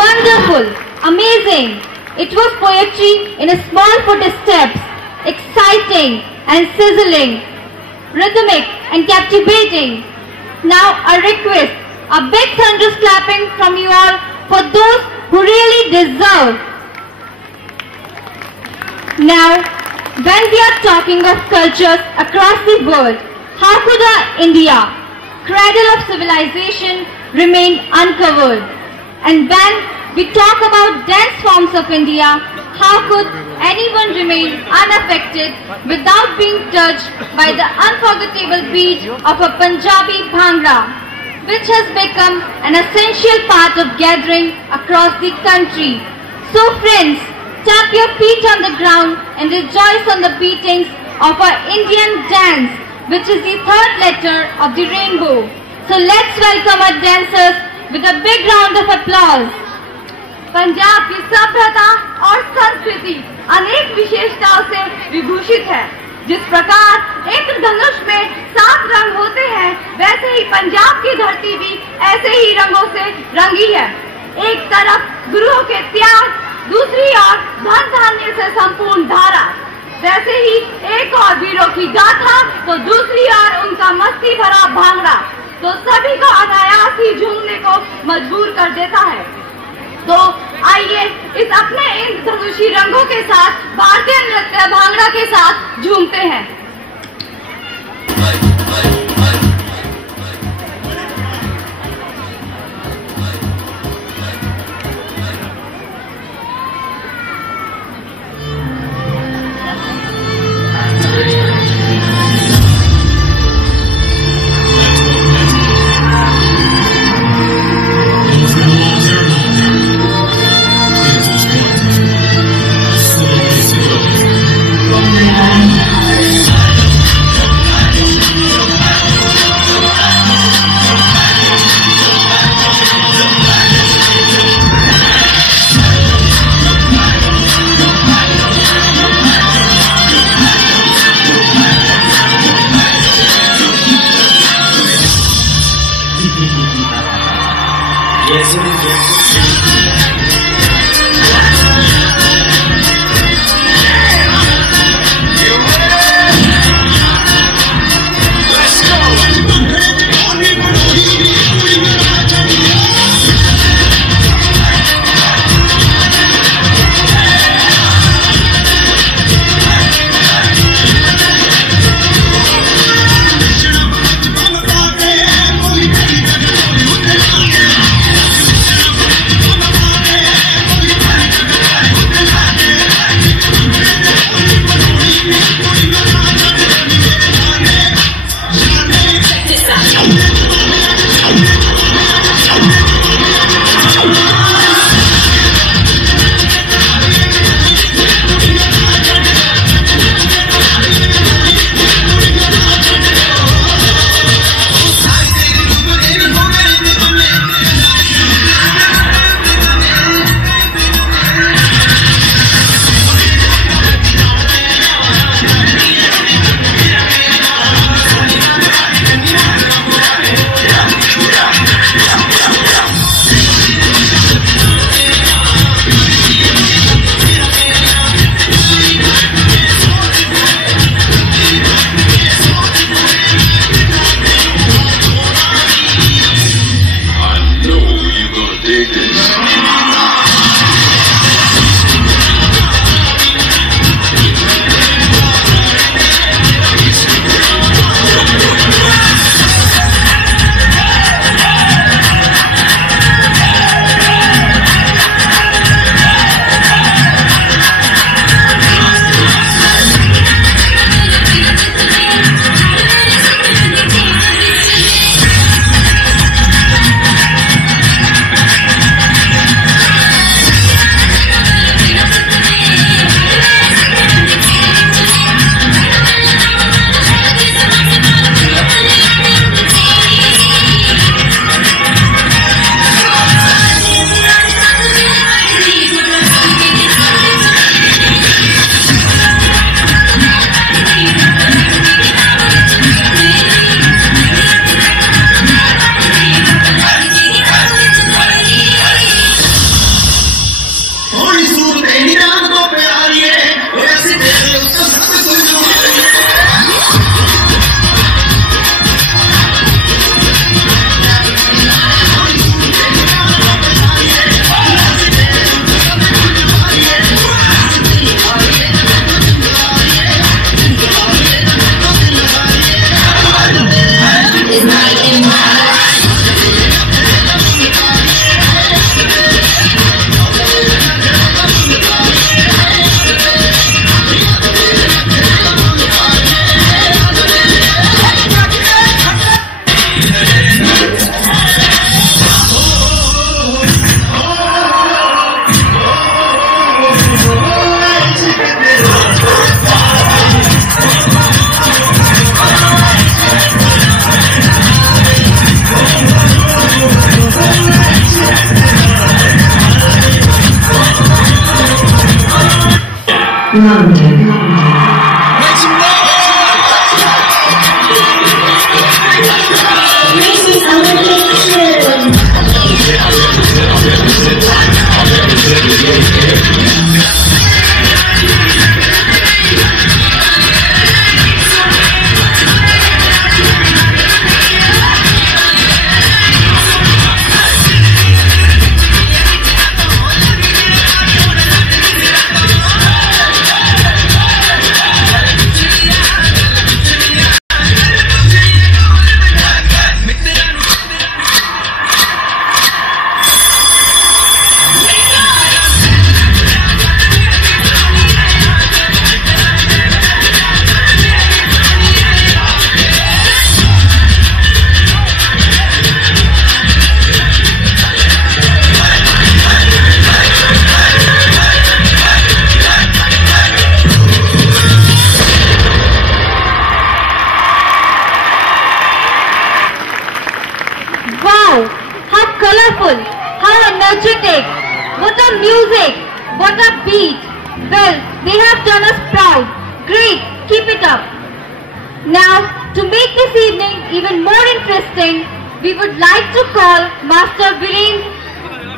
Wonderful, amazing. It was poetry in a small footsteps, exciting and sizzling, rhythmic and captivating. Now a request, a big thunderous clapping from you all for those who really deserve. Now, when we are talking of cultures across the world, how could our India, cradle of civilization, remain uncovered? And when we talk about dance forms of India, how could anyone remain unaffected without being touched by the unforgettable beat of a Punjabi Bhangra, which has become an essential part of gathering across the country. So friends, tap your feet on the ground and rejoice on the beatings of our Indian dance, which is the third letter of the rainbow. So let's welcome our dancers with a big round of applause. Punjab की सभ्यता और संस्कृति अनेक विशेषताओं से विभूषित है। जिस प्रकार इंद्रधनुष में 7 रंग होते हैं, वैसे ही पंजाब की धरती भी ऐसे ही रंगों से रंगी है। एक तरफ गुरुओं के त्याग, दूसरी ओर धन धान्य से संपूर्ण धारा। वैसे ही एक और वीरों की गाथा, तो दूसरी ओर उनका मस्ती भरा भांगड़ा, तो सभी को अनायास ही झूमने को मजबूर कर देता है। तो आइए इस अपने इंद्रधनुषी रंगों के साथ भारतीय नृत्य भांगड़ा के साथ झूमते हैं। How energetic, what a music, what a beat. Well, they have done us proud. Great, keep it up. Now, to make this evening even more interesting, we would like to call Master Viren,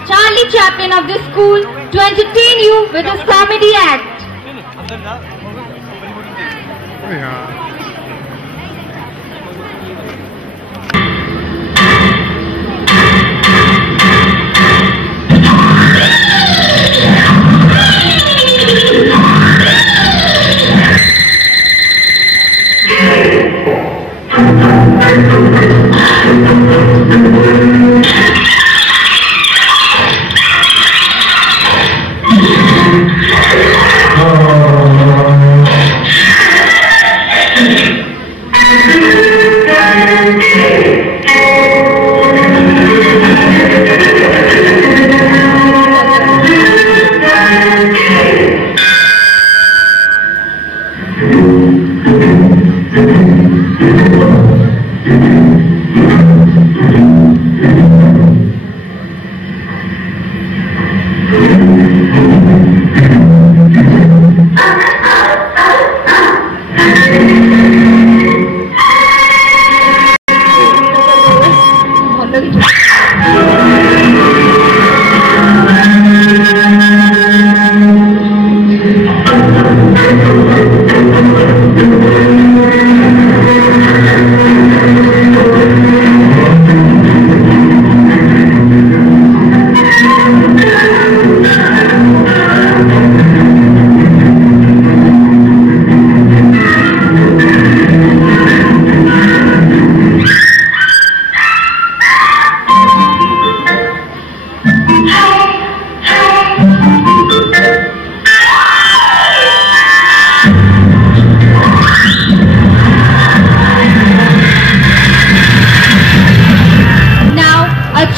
Charlie Chaplin of this school, to entertain you with his comedy act.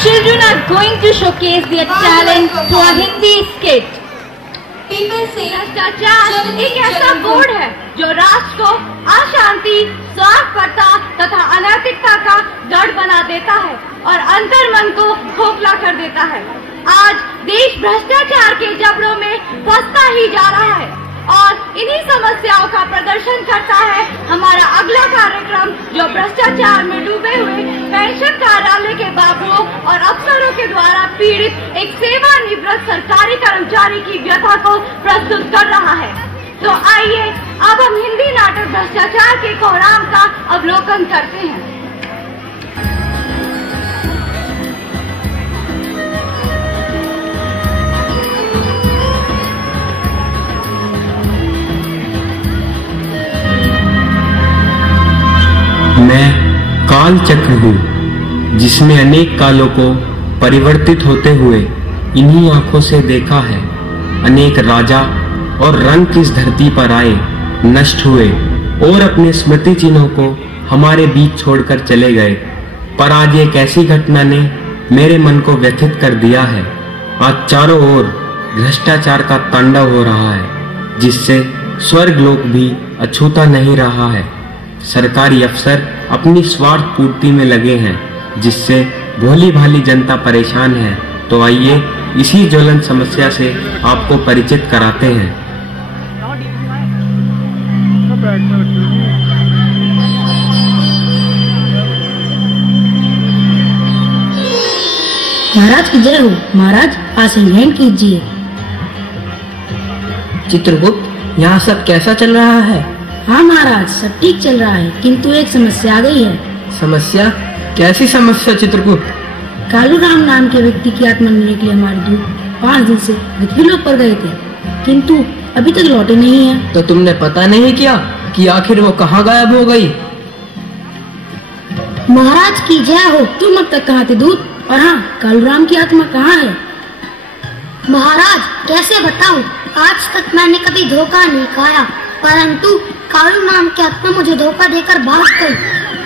Children are going to showcase their talent to a Hindi skit. भ्रष्टाचार एक ऐसा board है जो राष्ट्र को अशांति, स्वार्थपरता तथा अनैतिकता का गढ़ बना देता है और अंतर्मन को खोखला कर देता है। आज देश भ्रष्टाचार के जबड़ों में फंसता ही जा रहा है और इन्हीं समस्याओं का प्रदर्शन करता है हमारा अगला कार्यक्रम, जो भ्रष्टाचार में डूबे हुए पेंशन कार्यालय के बाबुओं और अफसरों के द्वारा पीड़ित एक सेवानिवृत्त सरकारी कर्मचारी की व्यथा को प्रस्तुत कर रहा है। तो आइए अब हम हिंदी नाटक भ्रष्टाचार के कोहराम का अवलोकन करते हैं। मैं काल चक्र हूँ, जिसने अनेक कालों को परिवर्तित होते हुए इन्हीं आंखों से देखा है। अनेक राजा और रंग इस धरती पर आए, नष्ट हुए और अपने स्मृति चिन्हों को हमारे बीच छोड़कर चले गए। पर आज एक ऐसी घटना ने मेरे मन को व्यथित कर दिया है। आज चारों ओर भ्रष्टाचार का तांडव हो रहा है, जिससे स्वर्ग लोक भी अछूता नहीं रहा है। सरकारी अफसर अपनी स्वार्थ पूर्ति में लगे हैं, जिससे भोली भाली जनता परेशान है। तो आइए इसी ज्वलंत समस्या से आपको परिचित कराते हैं। महाराज की जय हो। महाराज आसन ग्रहण कीजिए। चित्रगुप्त, यहाँ सब कैसा चल रहा है? हाँ महाराज, सब ठीक चल रहा है, किंतु एक समस्या आ गई है। समस्या? कैसी समस्या चित्रगुप्त? कालू राम नाम के व्यक्ति की आत्मा मिलने के लिए हमारे दूत 5 दिन से पृथ्वी लोक पर गए थे, किंतु अभी तक लौटे नहीं है। तो तुमने पता नहीं किया कि आखिर वो कहाँ गायब हो गई? महाराज की जय हो। तुम अब तक कहाँ थे दूत? और हाँ, कालू राम की आत्मा कहाँ है? महाराज कैसे बताऊं, आज तक मैंने कभी धोखा नहीं खाया, परंतु कालू नाम की आत्मा मुझे धोखा देकर भाग गई।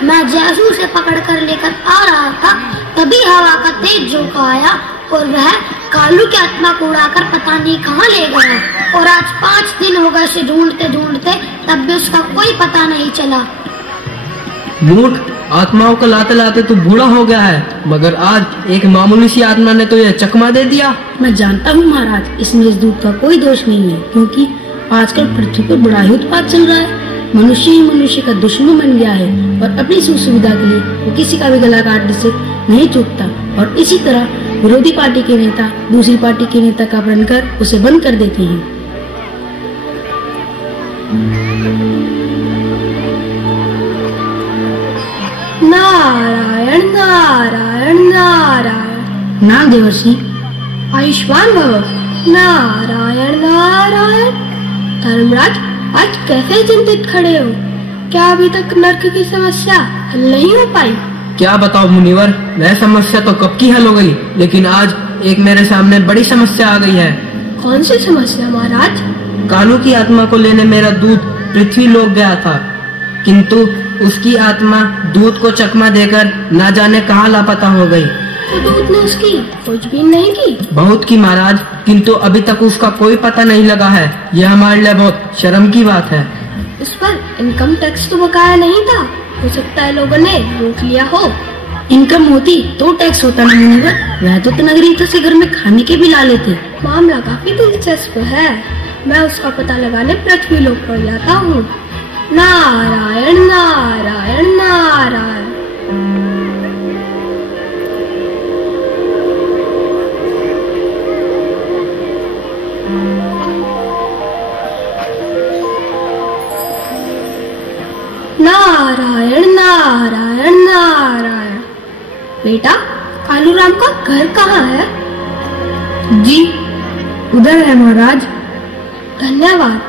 मैं जैसे उसे पकड़कर लेकर आ रहा था, तभी हवा का तेज झोंका आया और वह कालू की आत्मा को उड़ाकर पता नहीं कहाँ ले गया। और आज 5 दिन हो गए उसे ढूंढते ढूंढते, तब भी उसका कोई पता नहीं चला। मूर्ख, आत्माओं को लाते लाते तू बूढ़ा हो गया है, मगर आज एक मामूली सी आत्मा ने तो यह चकमा दे दिया। मैं जानता हूँ महाराज, इसमें इस दूत का कोई दोष नहीं है, क्योंकि आजकल पृथ्वी पर बड़ा ही उत्पात चल रहा है। मनुष्य ही मनुष्य का दुश्मन बन गया है और अपनी सुख सुविधा के लिए वो किसी का भी गला काटने से नहीं चूकता। और इसी तरह विरोधी पार्टी के नेता दूसरी पार्टी के नेता का अपहरण कर उसे बंद कर देते हैं। नारायण नारायण नारायण। नाम देवर्षि। आयुष्मान भव। नारायण नारायण। धर्मराज, आज कैसे चिंतित खड़े हो? क्या अभी तक नर्क की समस्या हल नहीं हो पाई? क्या बताओ मुनिवर, वह समस्या तो कब की हल हो गई, लेकिन आज एक मेरे सामने बड़ी समस्या आ गई है। कौन सी समस्या महाराज? कालू की आत्मा को लेने मेरा दूत पृथ्वी लोक गया था, किंतु उसकी आत्मा दूत को चकमा देकर न जाने कहाँ लापता हो गई। तो दूत ने उसकी खोजबीन नहीं की? बहुत की महाराज, किंतु अभी तक उसका कोई पता नहीं लगा है। यह हमारे लिए बहुत शर्म की बात है। उस पर इनकम टैक्स तो बकाया नहीं था, हो सकता है लोगों ने रोक लिया हो। इनकम होती तो टैक्स होता ना मुनिवर, वह तो नागरिकों से घर में खाने के भी ला लेते। मामला काफी दिलचस्प है, मैं उसका पता लगाने पृथ्वी लोक पर जाता हूँ। नारायण नारायण नारायण। नारायण नारायण नारायण। बेटा, कालू राम का घर कहाँ है? जी, उधर है महाराज। धन्यवाद।